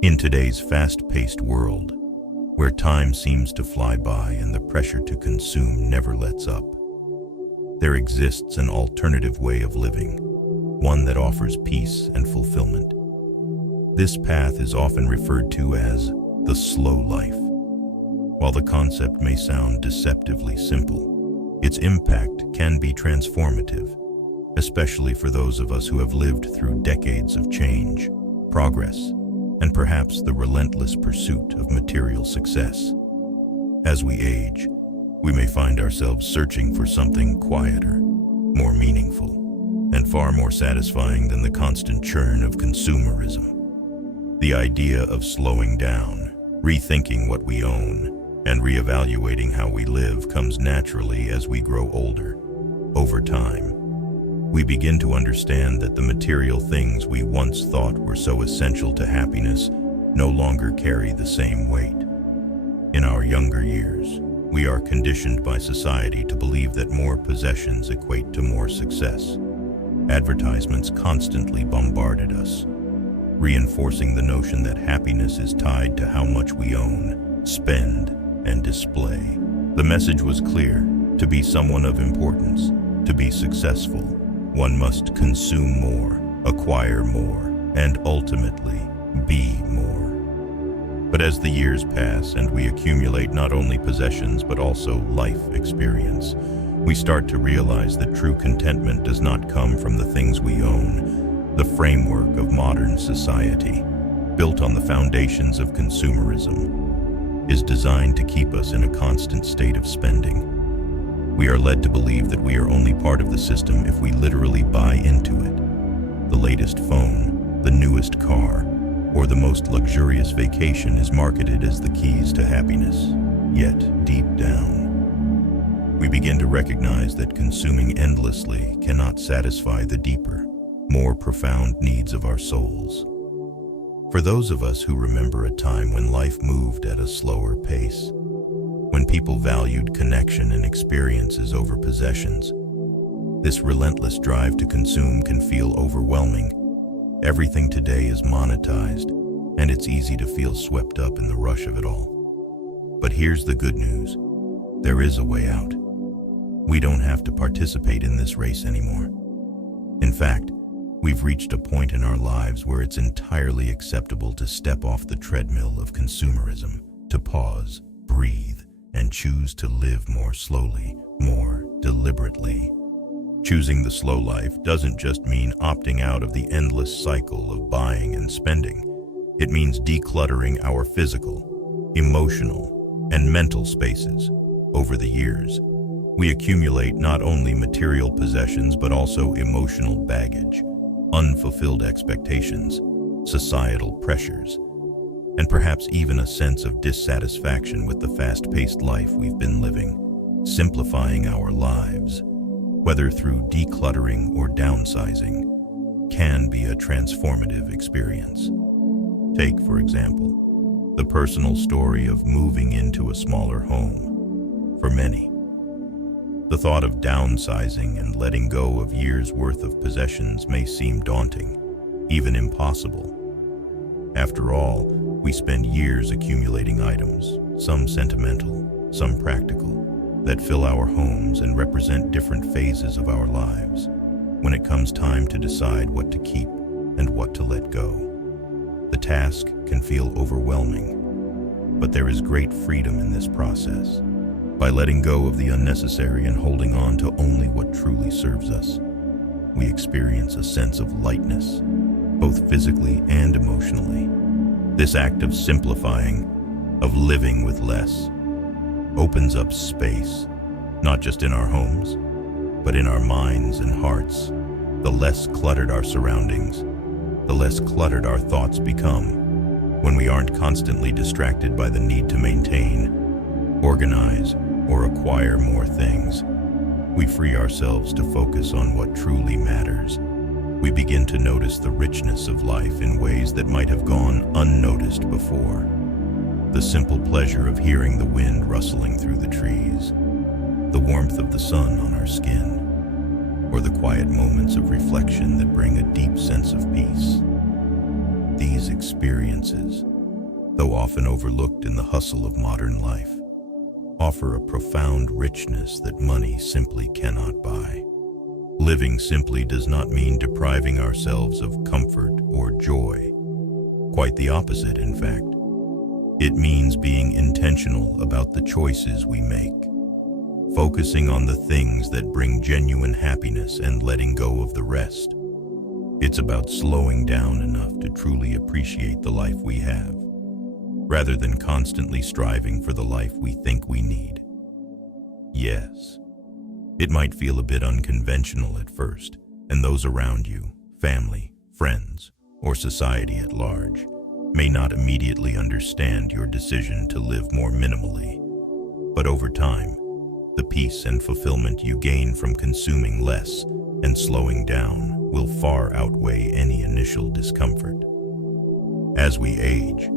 In today's fast-paced world, where time seems to fly by and the pressure to consume never lets up, there exists an alternative way of living, one that offers peace and fulfillment. This path is often referred to as the slow life. While the concept may sound deceptively simple, its impact can be transformative, especially for those of us who have lived through decades of change, progress, and perhaps the relentless pursuit of material success. As we age, we may find ourselves searching for something quieter, more meaningful, and far more satisfying than the constant churn of consumerism. The idea of slowing down, rethinking what we own, and reevaluating how we live comes naturally as we grow older. Over time, we begin to understand that the material things we once thought were so essential to happiness no longer carry the same weight. In our younger years, we are conditioned by society to believe that more possessions equate to more success. Advertisements constantly bombarded us, reinforcing the notion that happiness is tied to how much we own, spend, and display. The message was clear: to be someone of importance, to be successful, one must consume more, acquire more, and ultimately be more. But as the years pass and we accumulate not only possessions but also life experience, we start to realize that true contentment does not come from the things we own. The framework of modern society, built on the foundations of consumerism, is designed to keep us in a constant state of spending. We are led to believe that we are only part of the system if we literally buy into it. The latest phone, the newest car, or the most luxurious vacation is marketed as the keys to happiness. Yet, deep down, we begin to recognize that consuming endlessly cannot satisfy the deeper, more profound needs of our souls. For those of us who remember a time when life moved at a slower pace, when people valued connection and experiences over possessions, this relentless drive to consume can feel overwhelming. Everything today is monetized, and it's easy to feel swept up in the rush of it all. But here's the good news: there is a way out. We don't have to participate in this race anymore. In fact, we've reached a point in our lives where it's entirely acceptable to step off the treadmill of consumerism, to pause, breathe, and choose to live more slowly, more deliberately. Choosing the slow life doesn't just mean opting out of the endless cycle of buying and spending. It means decluttering our physical, emotional, and mental spaces. Over the years, we accumulate not only material possessions but also emotional baggage, unfulfilled expectations, societal pressures, and perhaps even a sense of dissatisfaction with the fast-paced life we've been living. Simplifying our lives, whether through decluttering or downsizing, can be a transformative experience. Take, for example, the personal story of moving into a smaller home. For many, the thought of downsizing and letting go of years' worth of possessions may seem daunting, even impossible. After all, we spend years accumulating items, some sentimental, some practical, that fill our homes and represent different phases of our lives. When it comes time to decide what to keep and what to let go, the task can feel overwhelming, but there is great freedom in this process. By letting go of the unnecessary and holding on to only what truly serves us, we experience a sense of lightness, both physically and emotionally. This act of simplifying, of living with less, opens up space, not just in our homes, but in our minds and hearts. The less cluttered our surroundings, the less cluttered our thoughts become. When we aren't constantly distracted by the need to maintain, organize, or acquire more things, we free ourselves to focus on what truly matters. We begin to notice the richness of life in ways that might have gone unnoticed before. The simple pleasure of hearing the wind rustling through the trees, the warmth of the sun on our skin, or the quiet moments of reflection that bring a deep sense of peace. These experiences though often overlooked in the hustle of modern life, offer a profound richness that money simply cannot buy. Living simply does not mean depriving ourselves of comfort or joy. Quite the opposite, in fact. It means being intentional about the choices we make, focusing on the things that bring genuine happiness and letting go of the rest. It's about slowing down enough to truly appreciate the life we have, rather than constantly striving for the life we think we need. Yes, it might feel a bit unconventional at first, and those around you, family, friends, or society at large, may not immediately understand your decision to live more minimally. But over time, the peace and fulfillment you gain from consuming less and slowing down will far outweigh any initial discomfort. As we age,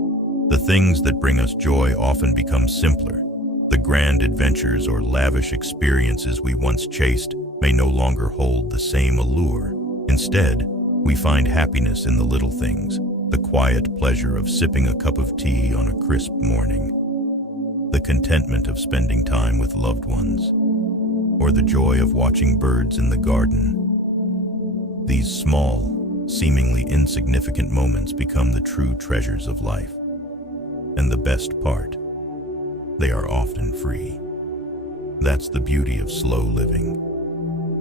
the things that bring us joy often become simpler. The grand adventures or lavish experiences we once chased may no longer hold the same allure. Instead, we find happiness in the little things, the quiet pleasure of sipping a cup of tea on a crisp morning, the contentment of spending time with loved ones, or the joy of watching birds in the garden. These small, seemingly insignificant moments become the true treasures of life. And the best part, they are often free. That's the beauty of slow living,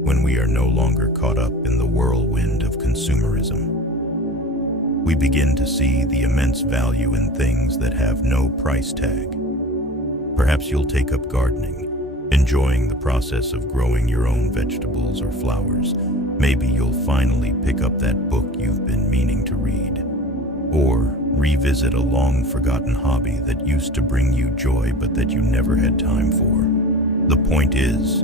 when we are no longer caught up in the whirlwind of consumerism. We begin to see the immense value in things that have no price tag. Perhaps you'll take up gardening, enjoying the process of growing your own vegetables or flowers. Maybe you'll finally pick up that book you've been meaning to read, or revisit a long-forgotten hobby that used to bring you joy but that you never had time for. The point is,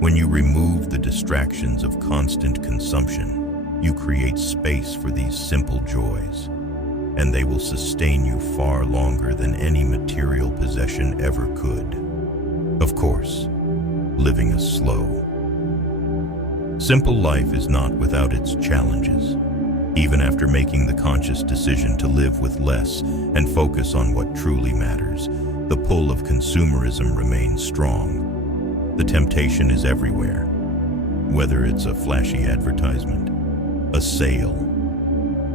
when you remove the distractions of constant consumption, you create space for these simple joys, and they will sustain you far longer than any material possession ever could. Of course, living a slow, simple life is not without its challenges. Even after making the conscious decision to live with less and focus on what truly matters, the pull of consumerism remains strong. The temptation is everywhere, whether it's a flashy advertisement, a sale,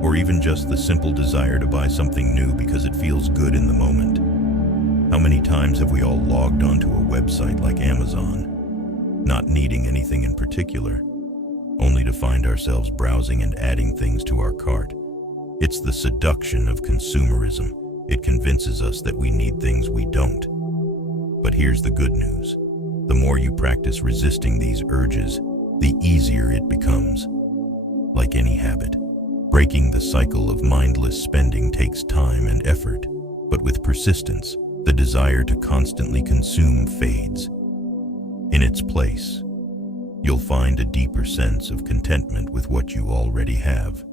or even just the simple desire to buy something new because it feels good in the moment. How many times have we all logged onto a website like Amazon, not needing anything in particular, only to find ourselves browsing and adding things to our cart? It's the seduction of consumerism. It convinces us that we need things we don't. But here's the good news. The more you practice resisting these urges, the easier it becomes. Like any habit, breaking the cycle of mindless spending takes time and effort, but with persistence, the desire to constantly consume fades. In its place, you'll find a deeper sense of contentment with what you already have.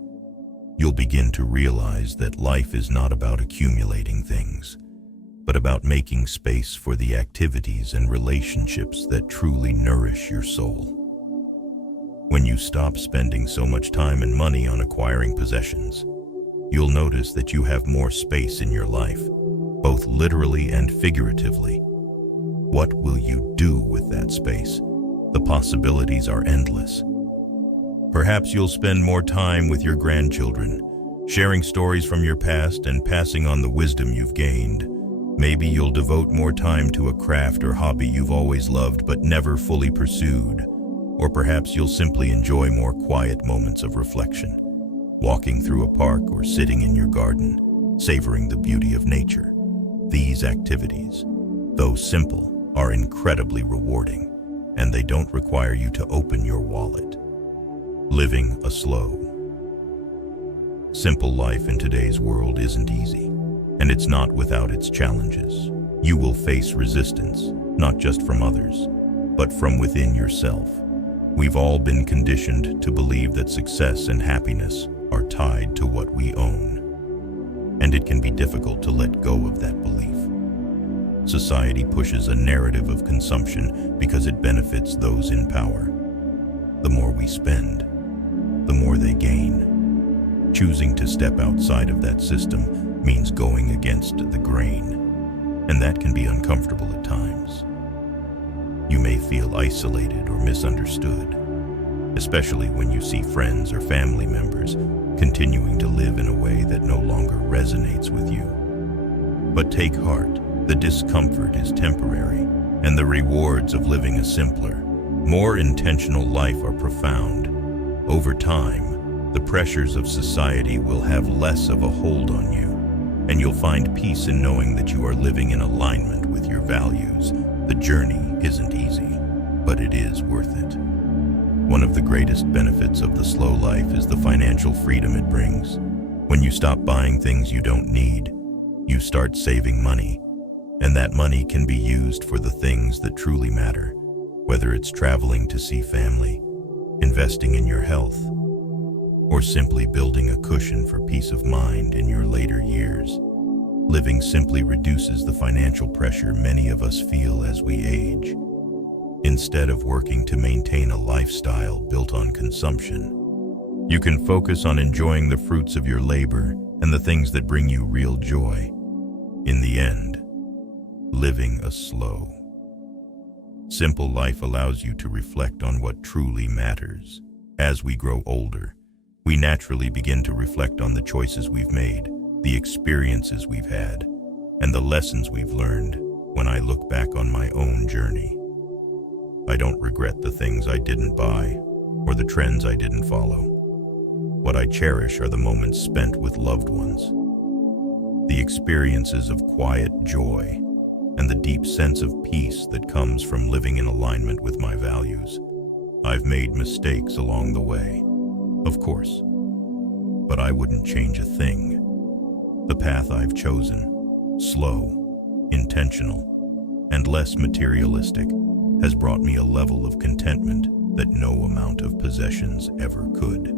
You'll begin to realize that life is not about accumulating things, but about making space for the activities and relationships that truly nourish your soul. When you stop spending so much time and money on acquiring possessions, you'll notice that you have more space in your life, both literally and figuratively. What will you do with that space? The possibilities are endless. Perhaps you'll spend more time with your grandchildren, sharing stories from your past and passing on the wisdom you've gained. Maybe you'll devote more time to a craft or hobby you've always loved but never fully pursued. Or perhaps you'll simply enjoy more quiet moments of reflection, walking through a park or sitting in your garden, savoring the beauty of nature. These activities, though simple, are incredibly rewarding, and they don't require you to open your wallet. Living a slow, simple life in today's world isn't easy, and it's not without its challenges. You will face resistance, not just from others, but from within yourself. We've all been conditioned to believe that success and happiness are tied to what we own, and it can be difficult to let go of that belief. Society pushes a narrative of consumption because it benefits those in power. The more we spend, the more they gain. Choosing to step outside of that system means going against the grain, and that can be uncomfortable at times. You may feel isolated or misunderstood, especially when you see friends or family members continuing to live in a way that no longer resonates with you. But take heart, the discomfort is temporary, and the rewards of living a simpler, more intentional life are profound. Over time, the pressures of society will have less of a hold on you, and you'll find peace in knowing that you are living in alignment with your values. The journey isn't easy, but it is worth it. One of the greatest benefits of the slow life is the financial freedom it brings. When you stop buying things you don't need, you start saving money, and that money can be used for the things that truly matter, whether it's traveling to see family, investing in your health, or simply building a cushion for peace of mind in your later years. Living simply reduces the financial pressure many of us feel as we age. Instead of working to maintain a lifestyle built on consumption, you can focus on enjoying the fruits of your labor and the things that bring you real joy. In the end, living a slow, simple life allows you to reflect on what truly matters. As we grow older, we naturally begin to reflect on the choices we've made, the experiences we've had, and the lessons we've learned. When I look back on my own journey, I don't regret the things I didn't buy or the trends I didn't follow. What I cherish are the moments spent with loved ones, the experiences of quiet joy, and the deep sense of peace that comes from living in alignment with my values. I've made mistakes along the way, of course, but I wouldn't change a thing. The path I've chosen, slow, intentional, and less materialistic, has brought me a level of contentment that no amount of possessions ever could.